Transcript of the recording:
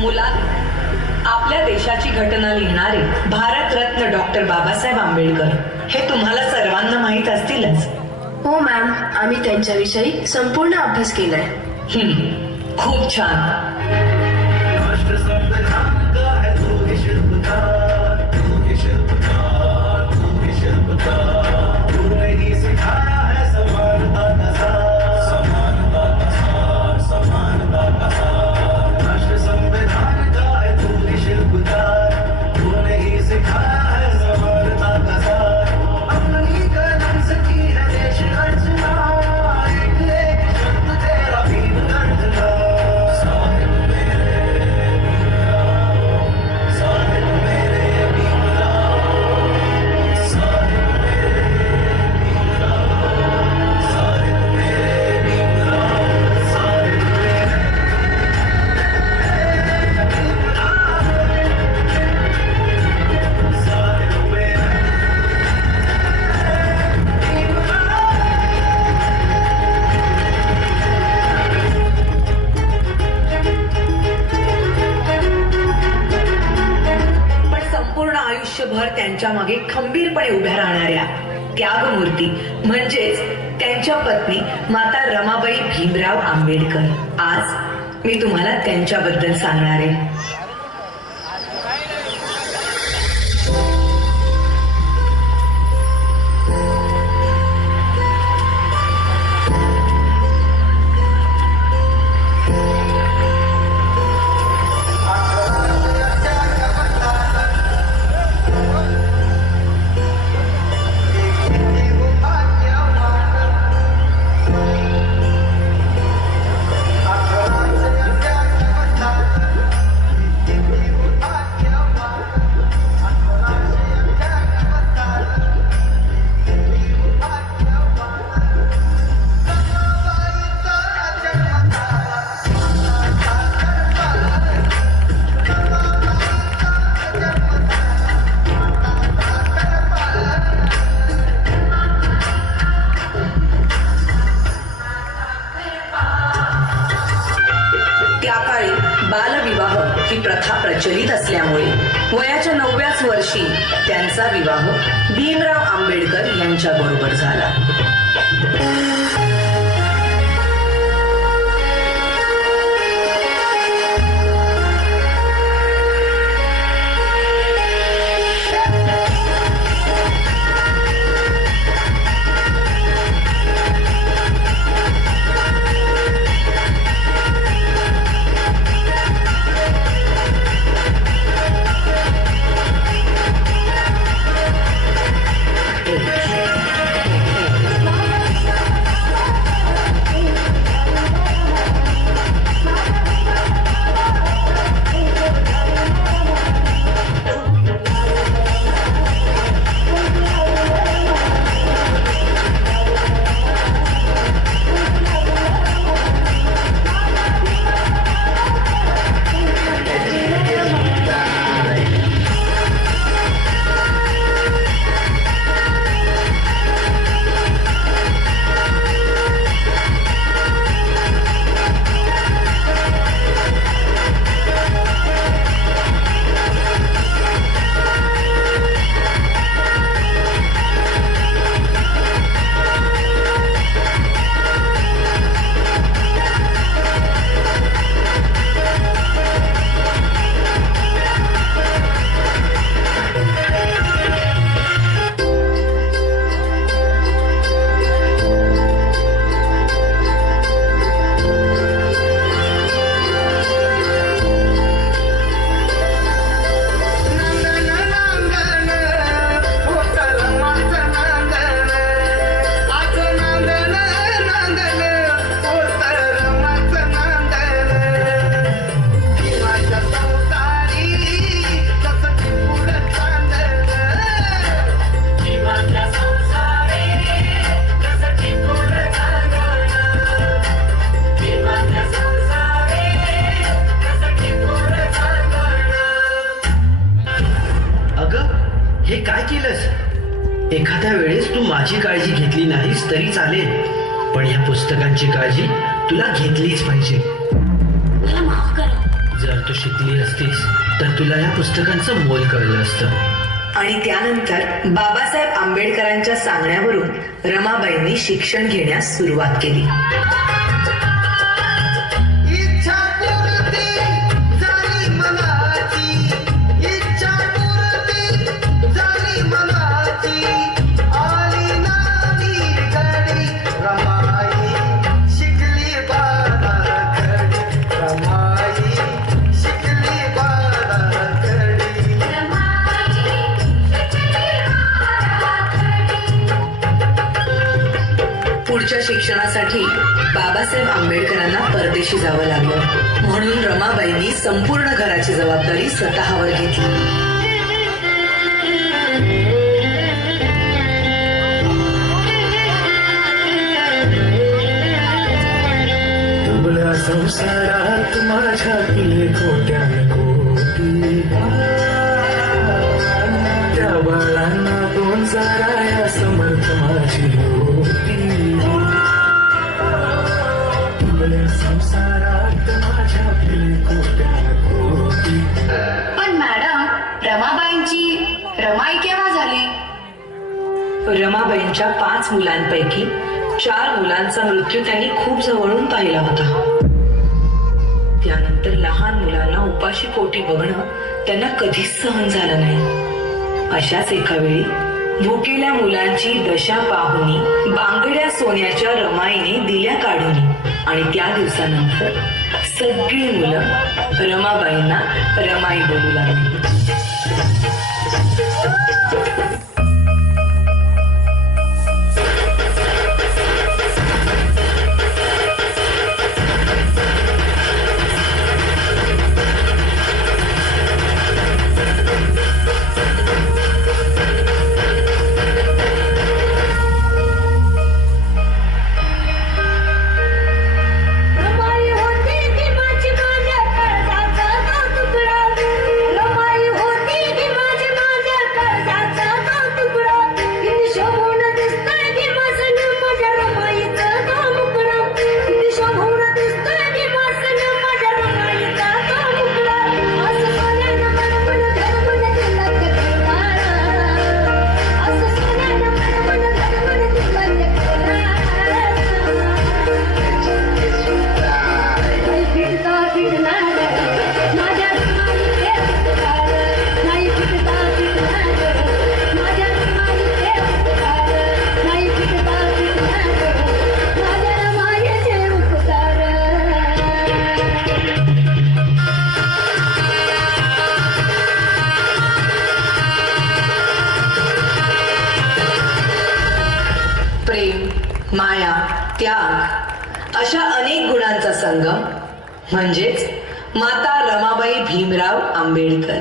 मुलांनो, आपल्या देशाची घटना लिहिणारे भारतरत्न डॉक्टर बाबासाहेब आंबेडकर हे तुम्हाला सर्वांना माहीत असतीलच. हो मॅम, आम्ही त्यांच्याविषयी संपूर्ण अभ्यास केलाय. खूप छान. त्यांच्या मागे खंबीरपणे उभ्या राहणाऱ्या त्यागमूर्ती म्हणजेच त्यांच्या पत्नी माता रमाबाई भीमराव आंबेडकर. आज मी तुम्हाला त्यांच्याबद्दल सांगणार आहे. बालविवाह ही प्रथा प्रचलित असल्यामुळे वयाच्या 9व्याच वर्षी त्यांचा विवाह भीमराव आंबेडकर यांच्या बरोबर झाला. एखाद्या वेळेस तू माझी काळजी घेतली नाहीस तरी चालेल, पण या पुस्तकांची काळजी तुला घेतलीच पाहिजे. मला माफ करा. जर जर तू शिकली असतीस तर तुला या पुस्तकांचं मोल कळलं असतं. आणि त्यानंतर बाबासाहेब आंबेडकरांच्या सांगण्यावरून रमाबाईंनी शिक्षण घेण्यास सुरुवात केली. पुढच्या शिक्षणासाठी बाबासाहेब आंबेडकरांना परदेशी जावं लागलं. म्हणून रमाबाईंनी संपूर्ण घराची जबाबदारी स्वतःवर घेतली. दुबळ्या संसारात माझ्या पिले खोट्या कोटी, त्या बाळांना दोन साराया समर्थ माझी होती. दुबळ्या संसारात माझ्या पिले खोट्या कोटी. पण मॅडम, रमाबाईंची रमाई केव्हा झाली? रमाबाईंच्या 5 मुलांपैकी 4 मुलांचा मृत्यू त्यांनी खूप जवळून पाहिला होता. त्यानंतर लहान मुलांना उपाशी पोटी बघणं त्यांना कधीच सहन झालं नाही. अशाच एका वेळी भुकेल्या मुलांची दशा पाहुनी बांगड्या सोन्याच्या रमाईने दिल्या काढून, आणि त्या दिवसानंतर सगळी मुलं रमाबाईंना रमाई बोलू लागली. प्रेम, माया, त्याग अशा अनेक गुणांचा संगम म्हणजेच माता रमाबाई भीमराव आंबेडकर.